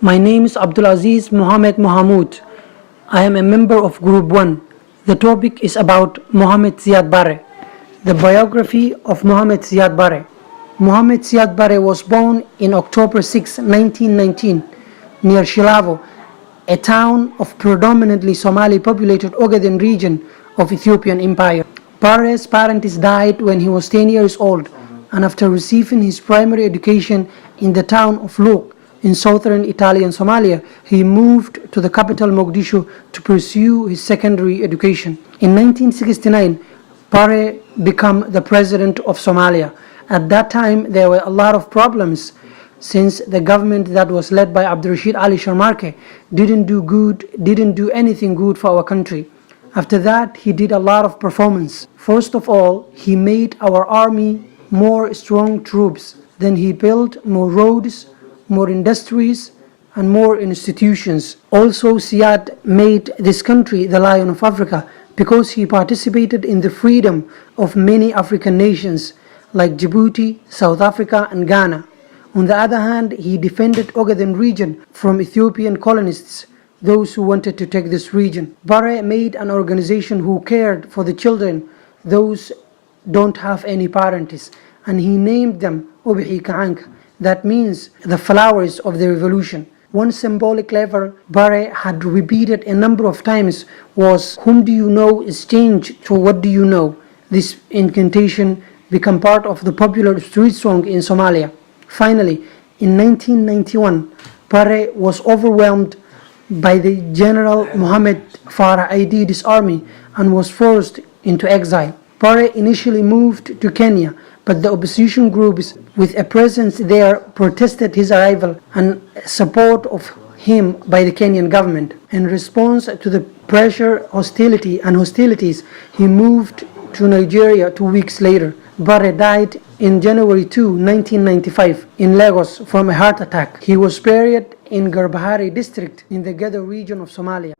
My name is Abdulaziz Mohammed Mohamud. I am a member of Group 1. The topic is about Mohammed Siad Barre. The biography of Mohammed Siad Barre. Mohammed Siad Barre was born in October 6, 1919, near Shilavo, a town of predominantly Somali populated Ogaden region of Ethiopian Empire. Barre's parents died when he was 10 years old, and after receiving his primary education in the town of Luq in southern Italian Somalia, he moved to the capital Mogadishu to pursue his secondary education. In 1969, Barre became the president of Somalia. At that time, there were a lot of problems since the government that was led by Abdurrashid Ali Sharmarke didn't do anything good for our country. After that, he did a lot of performance. First of all, he made our army more strong troops. Then he built more roads, more industries, and more institutions. Also, Siad made this country the Lion of Africa because he participated in the freedom of many African nations like Djibouti, South Africa, and Ghana. On the other hand, he defended Ogaden region from Ethiopian colonists, those who wanted to take this region. Barre made an organization who cared for the children, those don't have any parents, and he named them Ubihi Kaanka. That means the flowers of the revolution. One symbolic level Barre had repeated a number of times was, "Whom do you know is changed to what do you know?" This incantation became part of the popular street song in Somalia. Finally, in 1991, Barre was overwhelmed by the General Mohammed Farah Aidid's army and was forced into exile. Barre initially moved to Kenya, but the opposition groups with a presence there protested his arrival and support of him by the Kenyan government. In response to the pressure, hostilities, he moved to Nigeria 2 weeks later. Barre died in January 2, 1995 in Lagos from a heart attack. He was buried in Garbahari district in the Gedo region of Somalia.